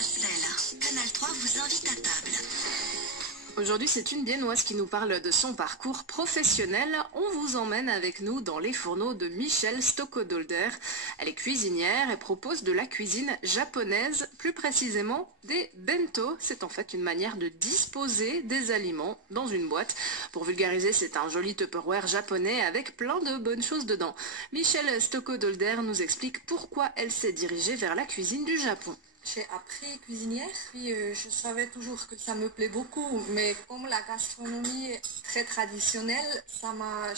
Mademoiselle, Canal 3 vous invite à table. Aujourd'hui, c'est une Viennoise qui nous parle de son parcours professionnel. On vous emmène avec nous dans les fourneaux de Michelle Stockodolder. Elle est cuisinière et propose de la cuisine japonaise, plus précisément des bento. C'est en fait une manière de disposer des aliments dans une boîte. Pour vulgariser, c'est un joli Tupperware japonais avec plein de bonnes choses dedans. Michelle Stockodolder nous explique pourquoi elle s'est dirigée vers la cuisine du Japon. J'ai appris cuisinière, puis je savais toujours que ça me plaît beaucoup, mais comme la gastronomie est très traditionnelle,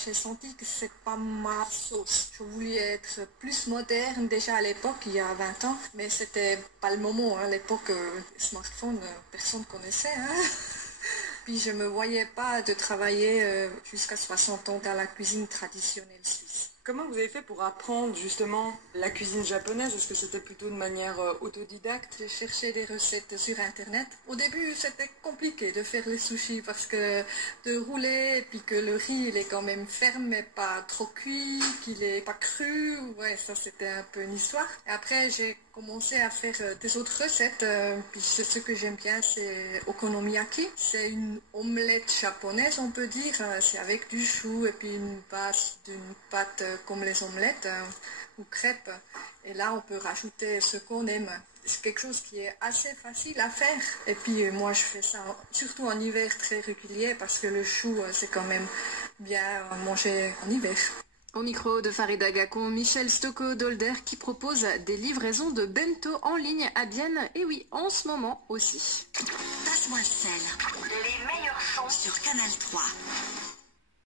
j'ai senti que c'est pas ma sauce. Je voulais être plus moderne déjà à l'époque, il y a 20 ans, mais c'était pas le moment. À l'époque, smartphone, personne ne connaissait. Puis je me voyais pas de travailler jusqu'à 60 ans dans la cuisine traditionnelle suisse. Comment vous avez fait pour apprendre justement la cuisine japonaise? Est-ce que c'était plutôt de manière autodidacte? J'ai cherché des recettes sur internet. Au début, c'était compliqué de faire les sushis parce que de rouler et puis que le riz il est quand même ferme mais pas trop cuit, qu'il est pas cru. Ouais, ça c'était un peu une histoire. Et après, j'ai commencé à faire des autres recettes. Puis ce que j'aime bien, c'est okonomiyaki. C'est une omelette japonaise, on peut dire. C'est avec du chou et puis une base d'une pâte comme les omelettes ou crêpes. Et là, on peut rajouter ce qu'on aime. C'est quelque chose qui est assez facile à faire. Et puis moi, je fais ça surtout en hiver très régulier parce que le chou, c'est quand même bien manger en hiver. Au micro de Farida Gacon, Michelle Stockodolder qui propose des livraisons de bento en ligne à Bienne. Et oui, en ce moment aussi. Mademoiselle, les meilleurs sons sur Canal 3.